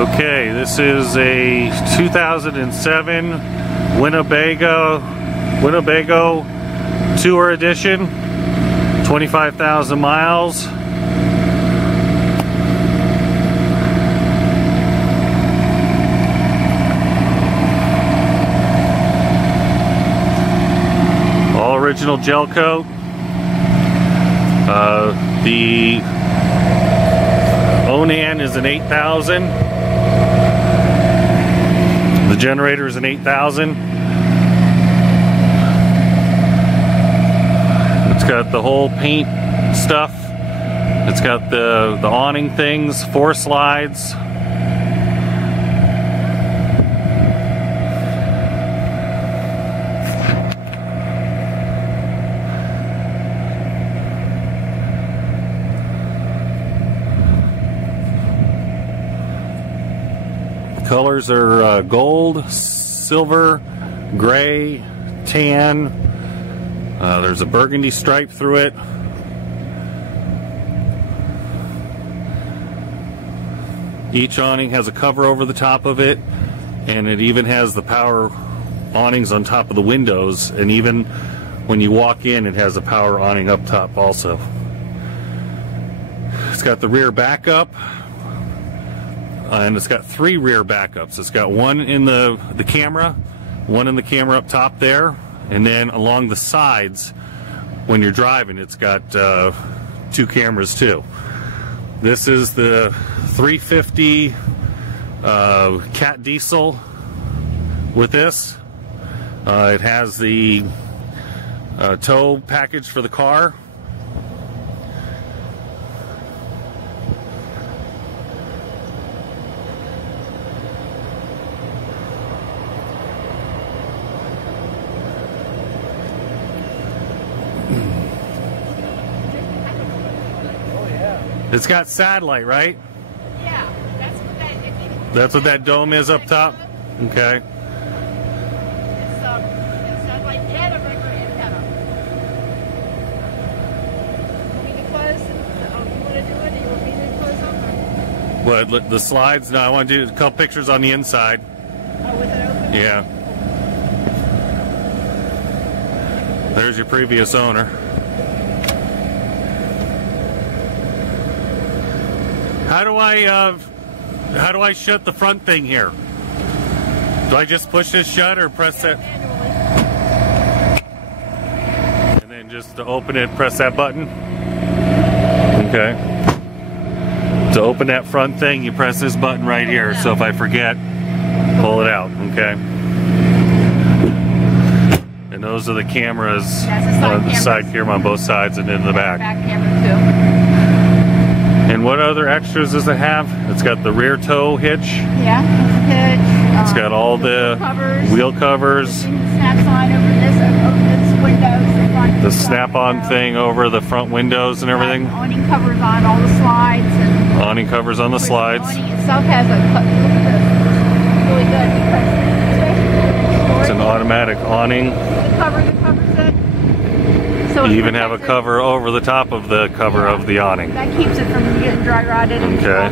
Okay, this is a 2007 Winnebago Tour Edition, 25,000 miles. All original gel coat. The Onan is an 8,000. The generator is an 8,000. It's got the whole paint stuff. It's got the awning things, 4 slides. Colors are gold, silver, gray, tan. There's a burgundy stripe through it. Each awning has a cover over the top of it, and it even has the power awnings on top of the windows, and even when you walk in it has a power awning up top also. It's got the rear backup. And it's got 3 rear backups. It's got one in the camera, one in the camera up top there, and then along the sides when you're driving it's got 2 cameras too. This is the 350 cat diesel with this. It has the tow package for the car. It's got satellite, right? Yeah, that's what that dome is up top? Okay. It's satellite and a regular antenna. Want me to close? You want to do it? Or you want me to close over? What, the slides? No, I want to do a couple pictures on the inside. Oh, with it open? Yeah. There's your previous owner. How do I shut the front thing here? Do I just push this shut or press that? And then just to open it, press that button? Okay. To open that front thing, you press this button right here. So if I forget, pull it out, okay? And those are the cameras on the side camera on both sides and in the back. Back camera too. And what other extras does it have? It's got the rear tow hitch. Yeah, hitch. It's got all the wheel covers. Snaps on over this windows. The snap-on thing over the front windows and everything. Awning covers on all the slides. And awning covers on the slides. The awning itself has a look at this. It's really good because it's an automatic awning. The covers it. So you even have a cover over the top of the cover of the awning. That keeps it from getting dry rotted. Okay.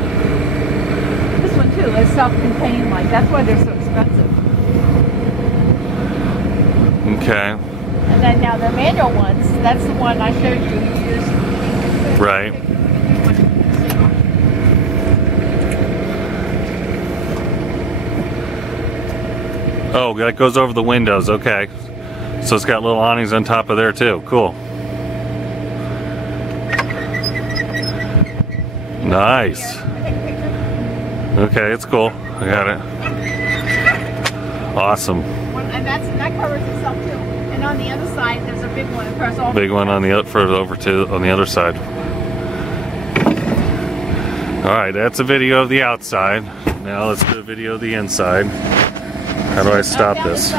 This one too is self-contained, like that's why they're so expensive. Okay. And then now the manual ones, that's the one I showed you. You use. Right. Oh, that goes over the windows. Okay. So it's got little awnings on top of there too. Cool. Nice. Okay, it's cool. I got it. Awesome. And that covers itself too. And on the other side, there's a big one across all. Big one on the over to on the other side. All right, that's a video of the outside. Now let's do a video of the inside. How do I stop this?